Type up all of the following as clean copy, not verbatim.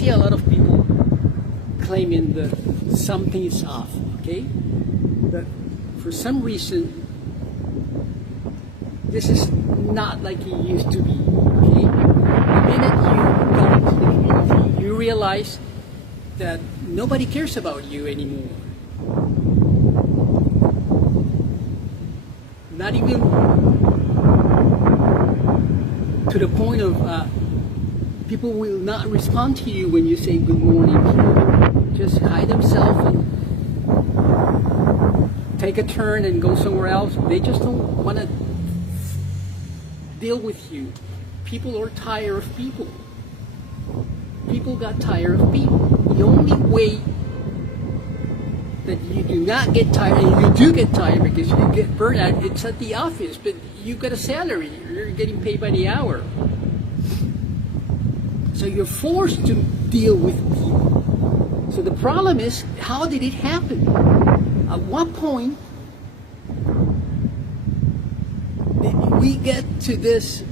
see a lot of people claiming that something is off, okay? But for some reason, this is not like it used to be, okay? The minute you go into the community, you realize that nobody cares about you anymore. Not even to the point of people will not respond to you when you say good morning. People just hide themselves and take a turn and go somewhere else. They just don't want to deal with you. People are tired of people. People got tired of people. The only way that you do not get tired, and you do get tired because you get burned out, it's at the office, but you got a salary. You're getting paid by the hour. So you're forced to deal with people. So the problem is, how did it happen? At what point did we get to this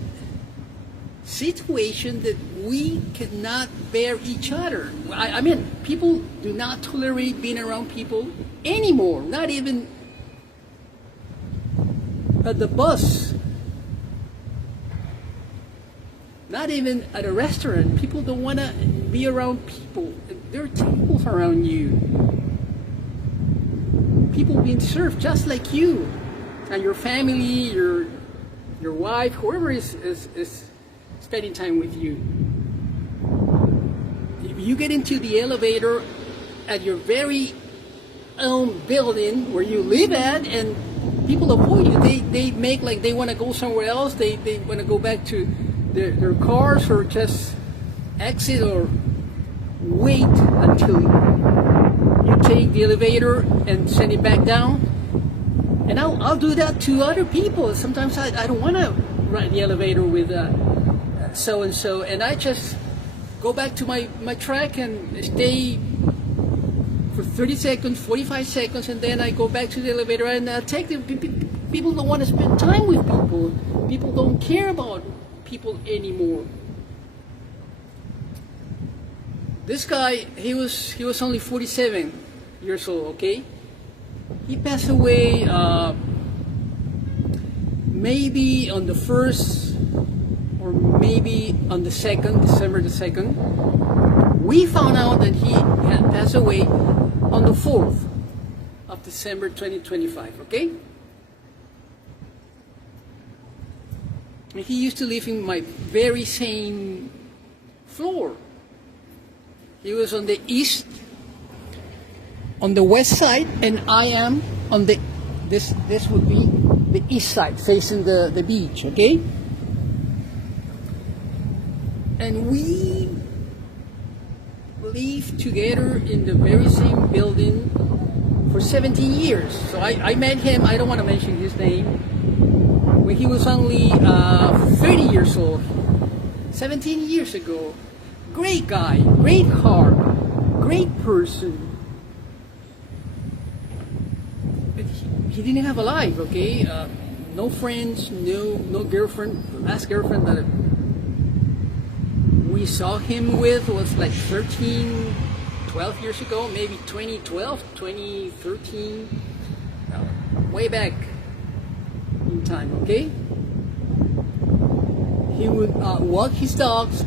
situation that we cannot bear each other? I mean, people do not tolerate being around people anymore, not even at the bus, not even at a restaurant. People don't want to be around people. There are tables around you, people being served just like you, and your family, your wife, whoever is spending time with you. If you get into the elevator at your very own building where you live at, and people avoid you, they make like they want to go somewhere else, they want to go back to their cars, or just exit, or wait until you take the elevator and send it back down. And I'll do that to other people. Sometimes I don't want to ride the elevator with so-and-so, and I just go back to my track and stay for 30 seconds, 45 seconds, and then I go back to the elevator and take the people don't want to spend time with people. People don't care about people anymore. This guy, he was only 47 years old, okay? He passed away maybe on the 1st or maybe on the 2nd, December the 2nd. We found out that he had passed away on the 4th of December 2025, okay? And he used to live in my very same floor. He was on the west side, and I am on this would be the east side, facing the beach, okay? And we lived together in the very same building for 17 years. So I met him, I don't want to mention his name, when he was only 30 years old, 17 years ago. Great guy, great heart, great person. But he didn't have a life, okay? No friends, no girlfriend. The last girlfriend that we saw him with was like 13, 12 years ago, maybe 2012, 2013, way back in time, okay? He would walk his dogs, a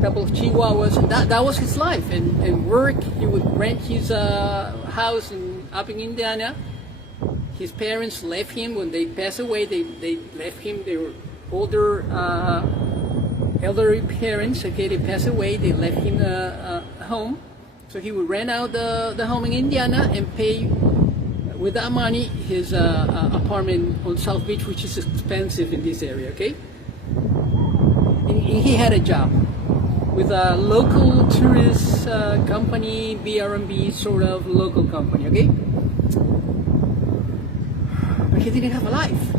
couple of chihuahuas, and that was his life. And work, he would rent his house up in Indiana. His parents left him when they passed away. They left him. They were older, elderly parents. Okay, they passed away. They left him a home, so he would rent out the home in Indiana and pay with that money his apartment on South Beach, which is expensive in this area. Okay, and he had a job with a local tourist company, B&B sort of local company. Okay. But he didn't have a life.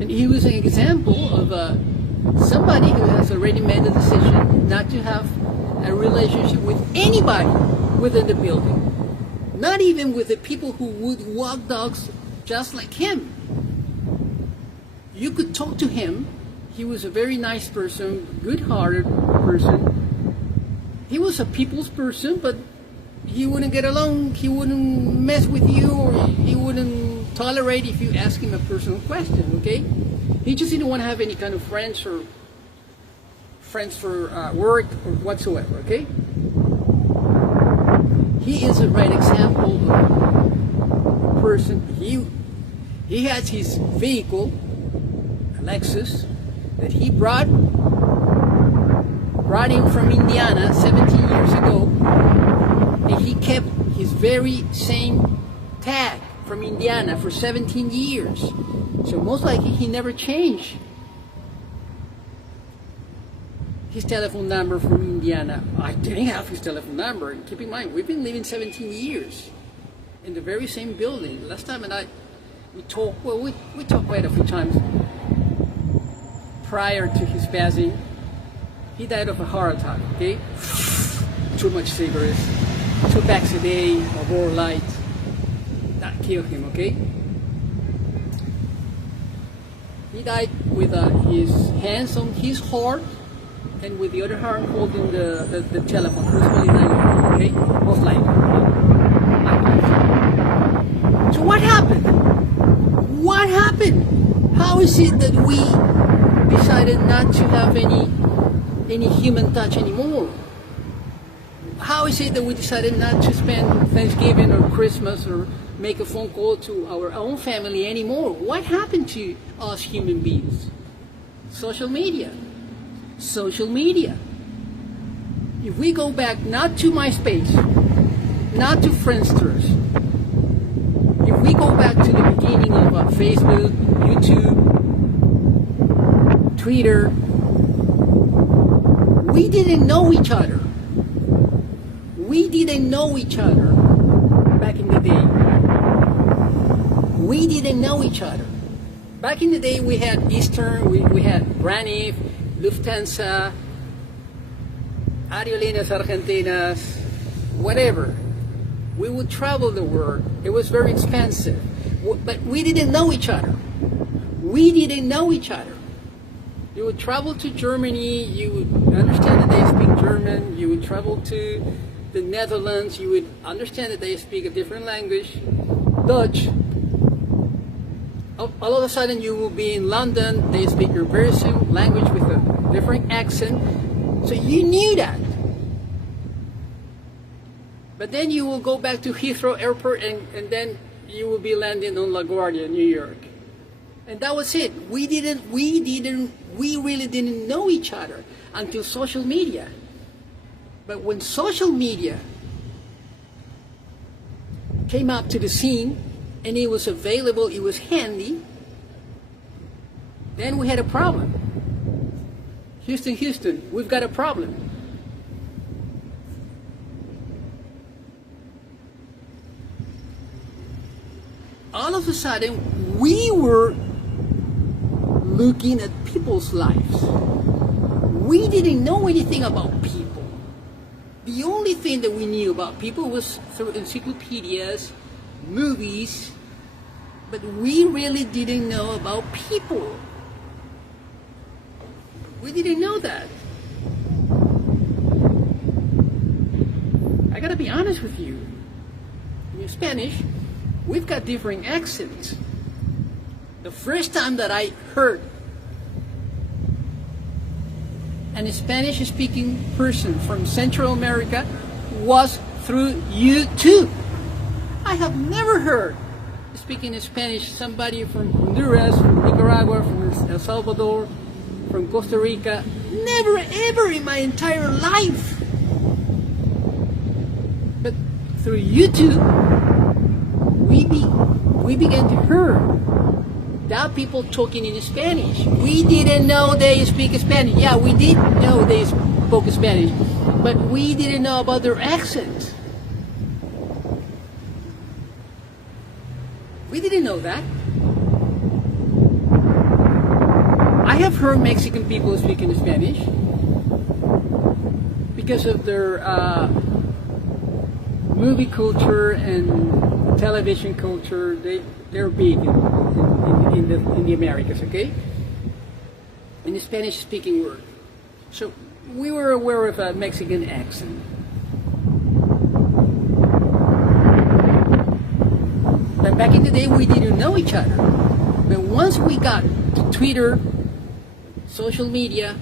And he was an example of somebody who has already made the decision not to have a relationship with anybody within the building. Not even with the people who would walk dogs just like him. You could talk to him. He was a very nice person, good-hearted person. he was a people's person, but he wouldn't get along, he wouldn't mess with you, or he wouldn't tolerate if you ask him a personal question, okay? He just didn't want to have any kind of friends for work or whatsoever, okay? He is a right example of a person. He has his vehicle, a Lexus, that he brought in from Indiana 17 years ago, and he kept his very same tag from Indiana for 17 years. So most likely he never changed his telephone number from Indiana. I didn't have his telephone number. And keep in mind, we've been living 17 years in the very same building. Last time we talked quite a few times prior to his passing. He died of a heart attack, okay? Too much cigarettes, 2 packs a day of oral light. That killed him, okay? He died with his hands on his heart, and with the other hand holding the telephone. He was holding 911, okay? Most likely. So what happened? What happened? How is it that we decided not to have any human touch anymore? How is it that we decided not to spend Thanksgiving or Christmas or make a phone call to our own family anymore? What happened to us human beings? Social media. Social media. If we go back not to MySpace, not to Friendsters, if we go back to the beginning of Facebook, YouTube, Twitter, we didn't know each other. We didn't know each other back in the day. We didn't know each other. Back in the day, we had Eastern, we had Braniff, Lufthansa, Aerolíneas Argentinas, whatever. We would travel the world. It was very expensive. But we didn't know each other. We didn't know each other. You would travel to Germany, you would understand that they speak German. You would travel to the Netherlands, you would understand that they speak a different language, Dutch. All of a sudden you will be in London, they speak your very same language with a different accent. So you knew that. But then you will go back to Heathrow Airport and then you will be landing on LaGuardia, New York. And that was it. We really didn't know each other until social media. But when social media came up to the scene and it was available, it was handy, then we had a problem. Houston, we've got a problem. All of a sudden, we were looking at people's lives. We didn't know anything about people. The only thing that we knew about people was through encyclopedias, movies, but we really didn't know about people. We didn't know that. I gotta be honest with you. In Spanish, we've got different accents. The first time that I heard a Spanish-speaking person from Central America was through YouTube. I have never heard speaking Spanish somebody from Honduras, from Nicaragua, from El Salvador, from Costa Rica. Never ever in my entire life. But through YouTube, we began to hear that people talking in Spanish. We didn't know they speak Spanish. Yeah, we did know they spoke Spanish, but we didn't know about their accents. We didn't know that. I have heard Mexican people speaking Spanish because of their movie culture and television culture. They're big in the Americas, okay? In the Spanish-speaking world. So we were aware of a Mexican accent. But back in the day, we didn't know each other. But once we got to Twitter, social media,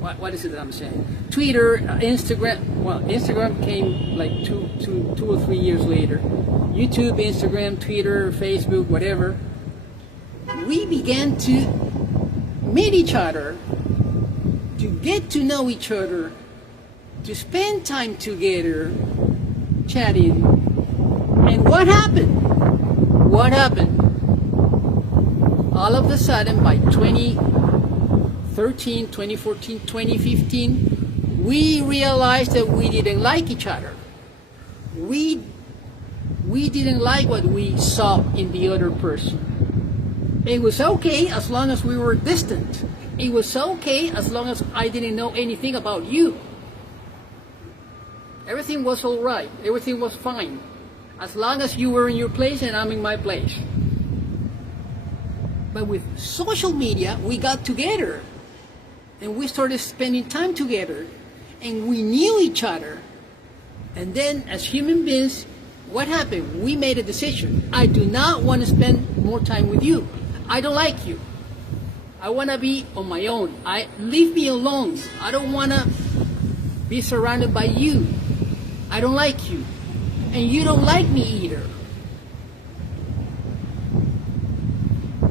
what is it that I'm saying? Twitter, Instagram. Well, Instagram came like two or 3 years later. YouTube, Instagram, Twitter, Facebook, whatever. We began to meet each other, to get to know each other, to spend time together, chatting. And what happened? What happened? All of a sudden, by 2013, 2014, 2015, we realized that we didn't like each other. We didn't like what we saw in the other person. It was okay as long as we were distant. It was okay as long as I didn't know anything about you. Everything was all right. Everything was fine. As long as you were in your place and I'm in my place. But with social media, we got together. And we started spending time together. And we knew each other. And then, as human beings, what happened? We made a decision. I do not want to spend more time with you. I don't like you. I want to be on my own. Leave me alone. I don't want to be surrounded by you. I don't like you. And you don't like me either.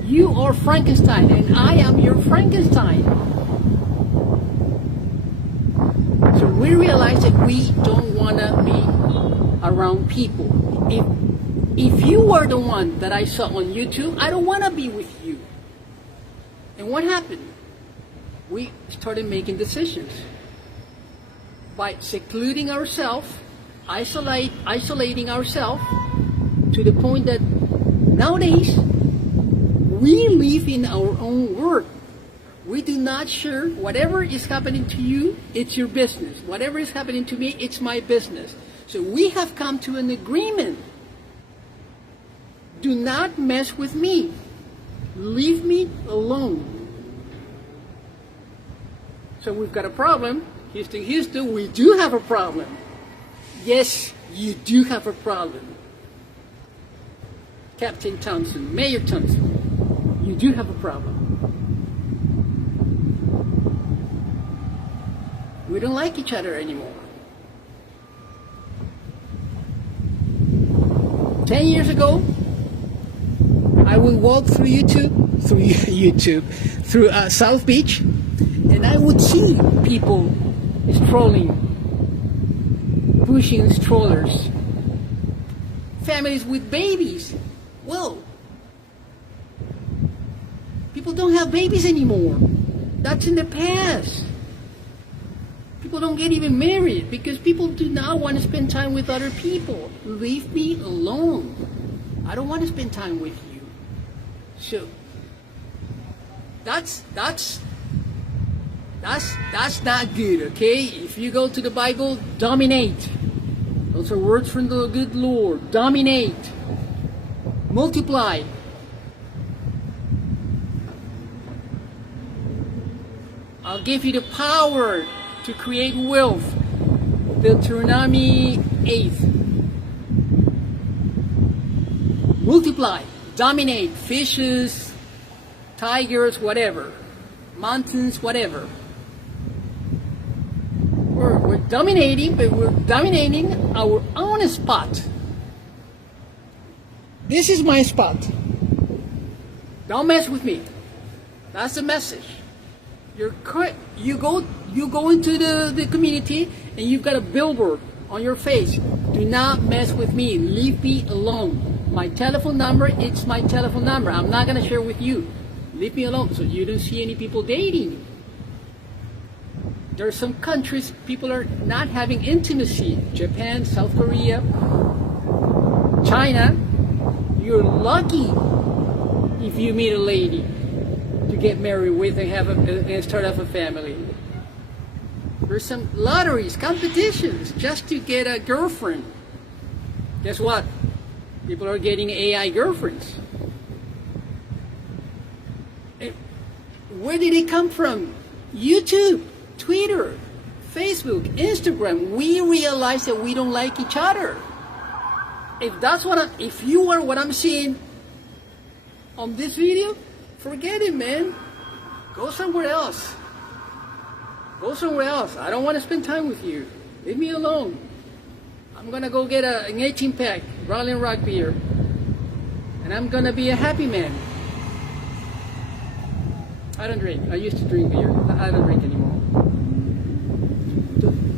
You are Frankenstein, and I am your Frankenstein. So we realized that we don't want to be around people. If you were the one that I saw on YouTube, I don't want to be with you. And what happened? We started making decisions by secluding ourselves, isolating ourselves, to the point that nowadays we live in our own world. We do not share whatever is happening to you, it's your business. Whatever is happening to me, it's my business. So we have come to an agreement. Do not mess with me. Leave me alone. So we've got a problem. Houston, we do have a problem. Yes, you do have a problem. Captain Thompson, Mayor Thompson, you do have a problem. We don't like each other anymore. 10 years ago, I would walk through South Beach, and I would see people strolling, pushing strollers, families with babies. Well, people don't have babies anymore. That's in the past. People don't get even married because people do not want to spend time with other people. Leave me alone. I don't want to spend time with you. So that's not good, okay? If you go to the Bible, dominate. Those are words from the good Lord. Dominate. Multiply. I'll give you the power to create wealth. Deuteronomy 8. Multiply. Dominate. Fishes, tigers, whatever. Mountains, whatever. We're dominating, but we're dominating our own spot. This is my spot. Don't mess with me. That's the message. You go into the community and you've got a billboard on your face. Do not mess with me. Leave me alone. My telephone number, it's my telephone number. I'm not going to share with you. Leave me alone. So you don't see any people dating. There are some countries people are not having intimacy. Japan, South Korea, China. You're lucky if you meet a lady to get married with and start up a family. There's some lotteries, competitions just to get a girlfriend. Guess what? People are getting AI girlfriends. Where did it come from? YouTube, Twitter, Facebook, Instagram, we realize that we don't like each other. If you are what I'm seeing on this video, forget it, man. Go somewhere else. Go somewhere else. I don't want to spend time with you. Leave me alone. I'm gonna go get an 18-pack Rolling Rock beer, and I'm gonna be a happy man. I don't drink. I used to drink beer. I don't drink anymore.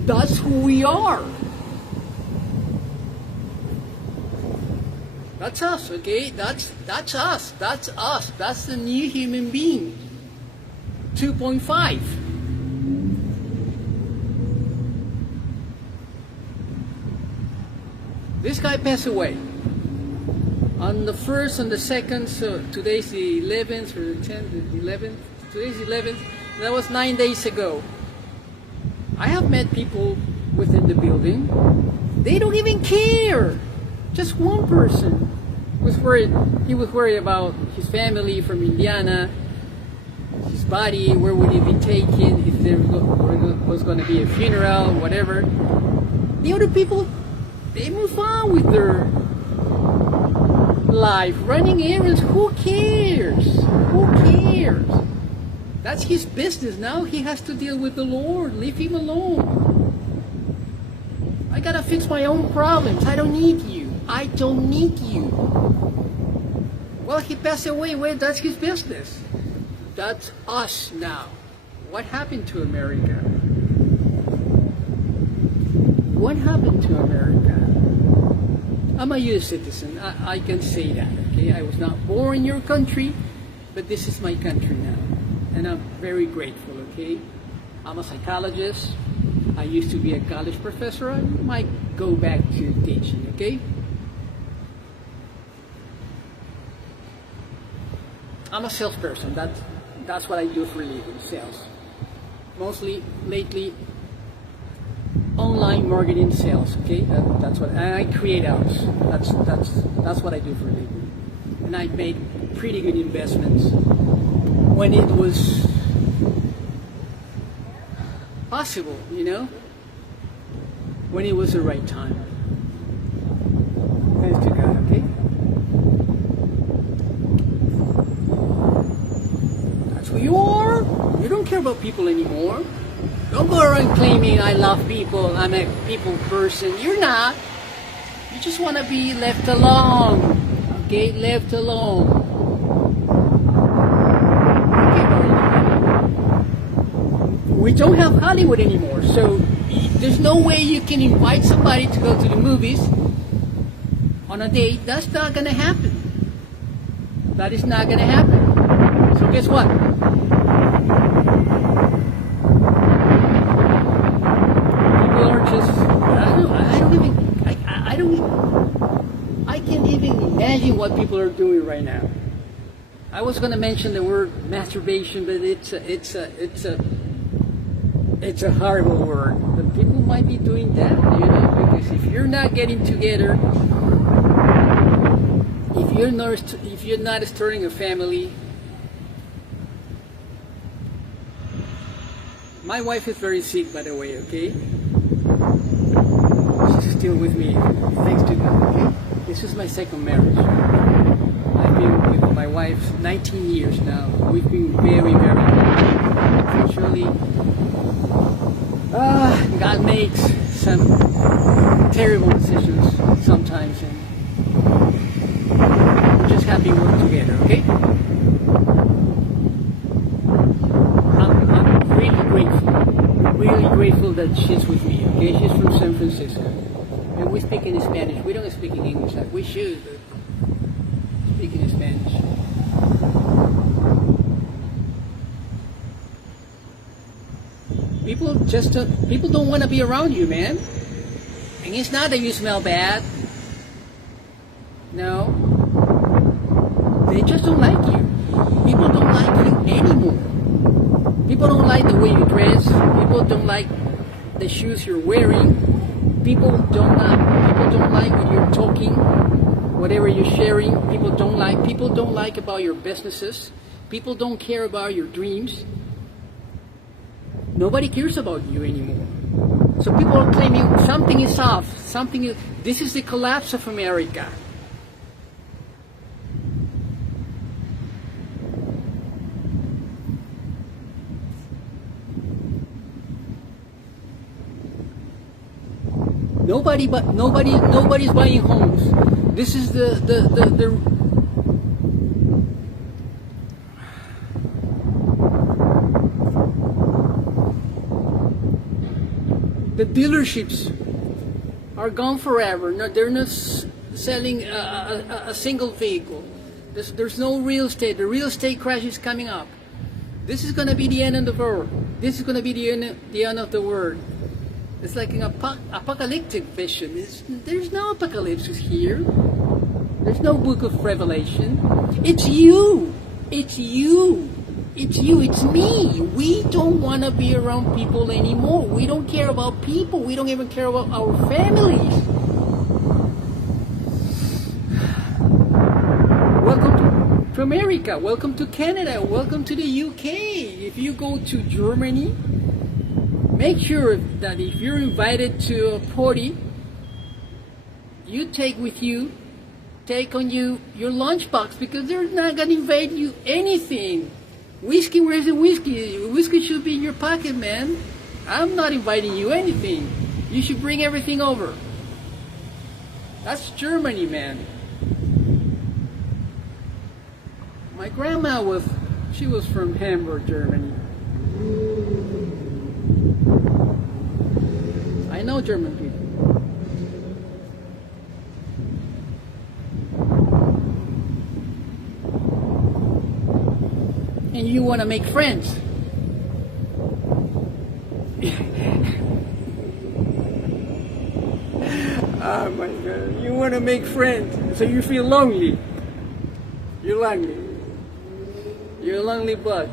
That's who we are. That's us, okay? That's us. That's us. That's the new human being. 2.5. This guy passed away on the 1st and the 2nd, so today's the 11th or the 10th, the 11th. Today's the 11th. That was 9 days ago. I have met people within the building. They don't even care. Just one person was worried. He was worried about his family from Indiana, his body, where would he be taken, if there was going to be a funeral, whatever. The other people, they move on with their life, running errands. Who cares? Who cares? That's his business. Now he has to deal with the Lord. Leave him alone. I gotta fix my own problems. I don't need you. I don't need you. Well, he passed away. Well, that's his business. That's us now. What happened to America? What happened to America? I'm a U.S. citizen. I can say that, okay? I was not born in your country, but this is my country now. And I'm very grateful, okay? I'm a psychologist. I used to be a college professor. I might go back to teaching, okay? I'm a salesperson. That's what I do for a living, sales. Mostly, lately, online marketing sales, okay? That's what, and I create apps. That's what I do for a living. And I made pretty good investments when it was possible, you know? When it was the right time. Thanks to God, okay? That's who you are. You don't care about people anymore. Don't go around claiming I love people, I'm a people person. You're not. You just want to be left alone. Okay? Left alone. We don't have Hollywood anymore, so there's no way you can invite somebody to go to the movies on a date. That's not going to happen. That is not going to happen. So guess what? I can't even imagine what people are doing right now. I was going to mention the word masturbation, but it's a horrible word. But people might be doing that, you know, because if you're not getting together, if you're not starting a family. My wife is very sick, by the way, okay? She's still with me, thanks to God, okay? This is my second marriage. I've been with my wife 19 years now. We've been very, very happy. Unfortunately, God makes some terrible decisions sometimes, and we're just happy we're together, okay? I'm really grateful that she's with me, okay? She's from San Francisco. And we speak in Spanish. We don't speak in English like we should, but speak in Spanish. People don't want to be around you, man. And it's not that you smell bad. No. They just don't like you. People don't like you anymore. People don't like the way you dress. People don't like the shoes you're wearing. People don't like when you're talking, whatever you're sharing. People don't like about your businesses. People don't care about your dreams. Nobody cares about you anymore. So people are claiming something is off, this is the collapse of America. Nobody's buying homes. This is the dealerships are gone forever. No, they're not selling a single vehicle. There's no real estate. The real estate crash is coming up. This is going to be the end of the world. This is going to be the end of the world. It's like an apocalyptic vision. There's no apocalypse here. There's no book of Revelation. It's you. It's you. It's you. It's me. We don't want to be around people anymore. We don't care about people. We don't even care about our families. Welcome to America. Welcome to Canada. Welcome to the UK. If you go to Germany, make sure that if you're invited to a party, you take on you your lunchbox, because they're not gonna invite you anything. Whiskey, where's the whiskey? Whiskey should be in your pocket, man. I'm not inviting you anything. You should bring everything over. That's Germany, man. My grandma was from Hamburg, Germany. I know German people. And you want to make friends. Oh my God. You want to make friends, so you feel lonely. You're lonely. You're a lonely bug.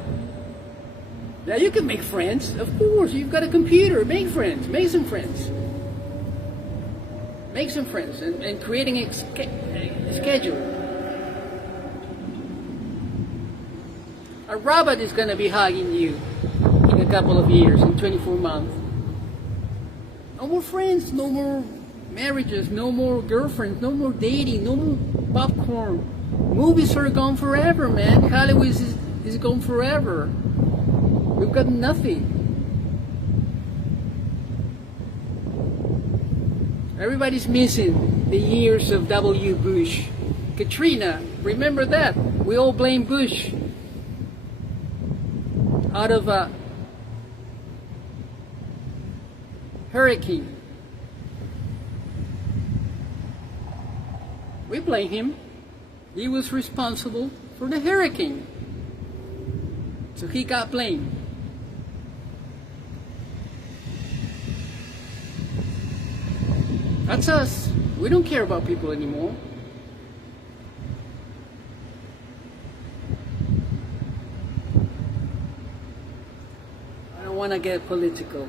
Yeah, you can make friends. Of course, you've got a computer. Make friends. Make some friends. Make some friends. And creating a schedule. A robot is going to be hugging you in a couple of years, in 24 months. No more friends, no more marriages, no more girlfriends, no more dating, no more popcorn. Movies are gone forever, man. Hollywood is gone forever. We've got nothing. Everybody's missing the years of W. Bush. Katrina, remember that? We all blame Bush. Out of a hurricane. We blame him. He was responsible for the hurricane. So he got blamed. That's us. We don't care about people anymore. I don't want to get political.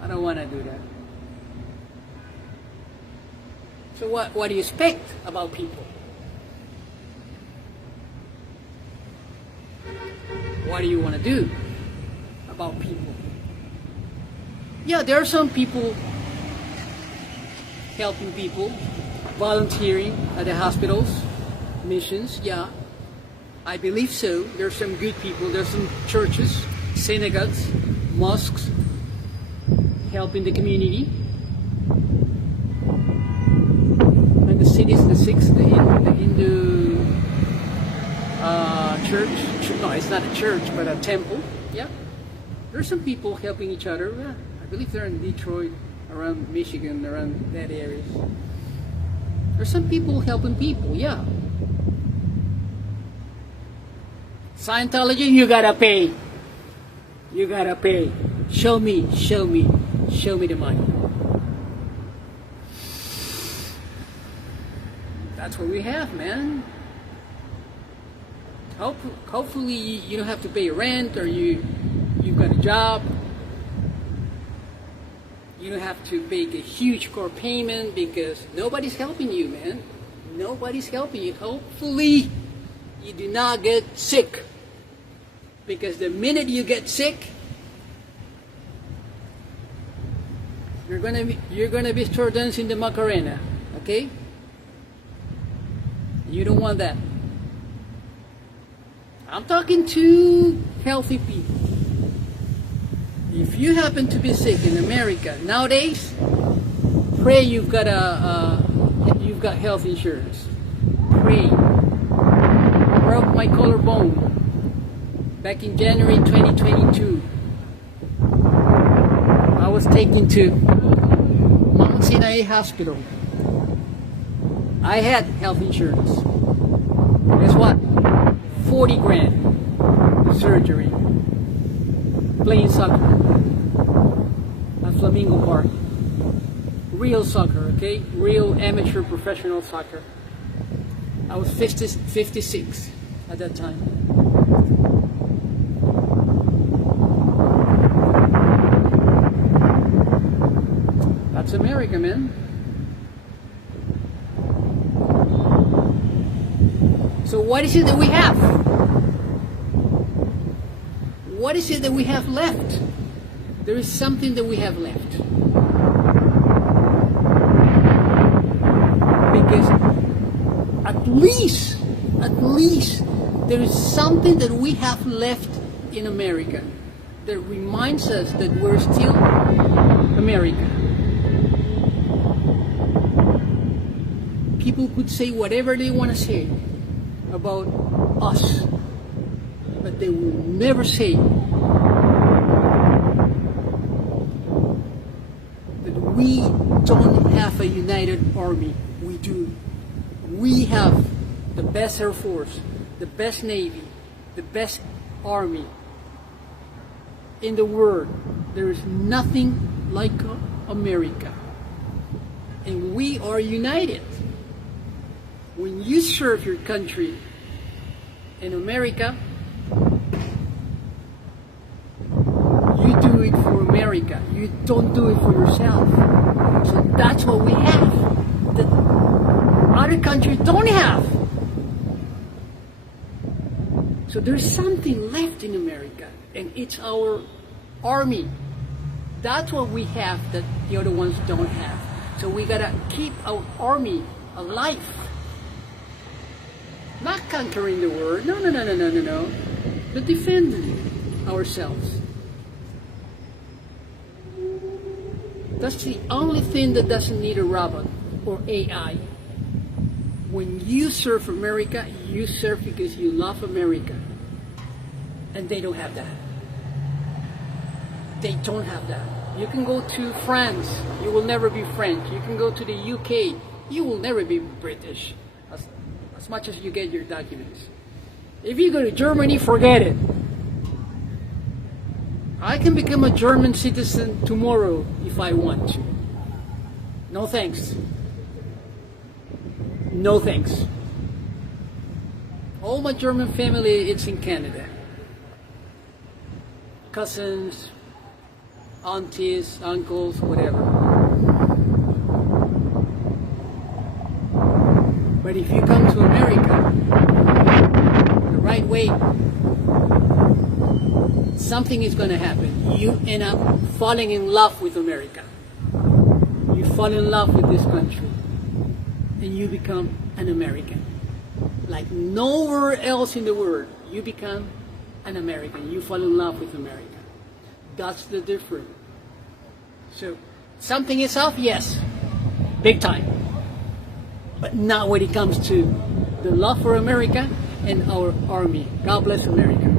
I don't want to do that. So what do you expect about people? What do you want to do about people? Yeah, there are some people helping people, volunteering at the hospitals, missions, yeah. I believe so. There's some good people. There's some churches, synagogues, mosques, helping the community. And the cities, the Hindu church. No, it's not a church, but a temple. Yeah. There's some people helping each other. Yeah. I believe they're in Detroit, around Michigan, around that area. There's some people helping people, yeah. Scientology, you gotta pay. You gotta pay. Show me the money. That's what we have, man. Hopefully you don't have to pay rent, or you've got a job. You don't have to make a huge core payment, because nobody's helping you, man. Nobody's helping you. Hopefully you do not get sick, because the minute you get sick, you're gonna be start dancing the Macarena, okay? You don't want that. I'm talking to healthy people. If you happen to be sick in America nowadays, pray you've got health insurance. Pray. Broke my collarbone back in January 2022. I was taken to Mount Sinai Hospital. I had health insurance. Guess what? 40 grand surgery. Playing soccer at Flamingo Park. Real soccer, okay? Real amateur professional soccer. I was 56 at that time. That's America, man. So what is it that we have? What is it that we have left? There is something that we have left. Because at least, there is something that we have left in America that reminds us that we're still America. People could say whatever they want to say about us, but they will never say that we don't have a united army. We do. We have the best Air Force, the best Navy, the best Army in the world. There is nothing like America. And we are united. When you serve your country in America, you do it for America. You don't do it for yourself. So that's what we have that other countries don't have. So there's something left in America, and it's our army. That's what we have that the other ones don't have. So we gotta keep our army alive. Not conquering the world. No. But defending ourselves. That's the only thing that doesn't need a robot or AI. When you serve America, you serve because you love America. And they don't have that. They don't have that. You can go to France, you will never be French. You can go to the UK, you will never be British. As much as you get your documents. If you go to Germany, forget it. I can become a German citizen tomorrow if I want to. No thanks. No thanks. All my German family, it's in Canada. Cousins, aunties, uncles, whatever. But if you come to America the right way, something is going to happen. You end up falling in love with America. You fall in love with this country. And you become an American. Like nowhere else in the world, you become an American. You fall in love with America. That's the difference. So, something is off, yes, big time. But not when it comes to the love for America and our army. God bless America.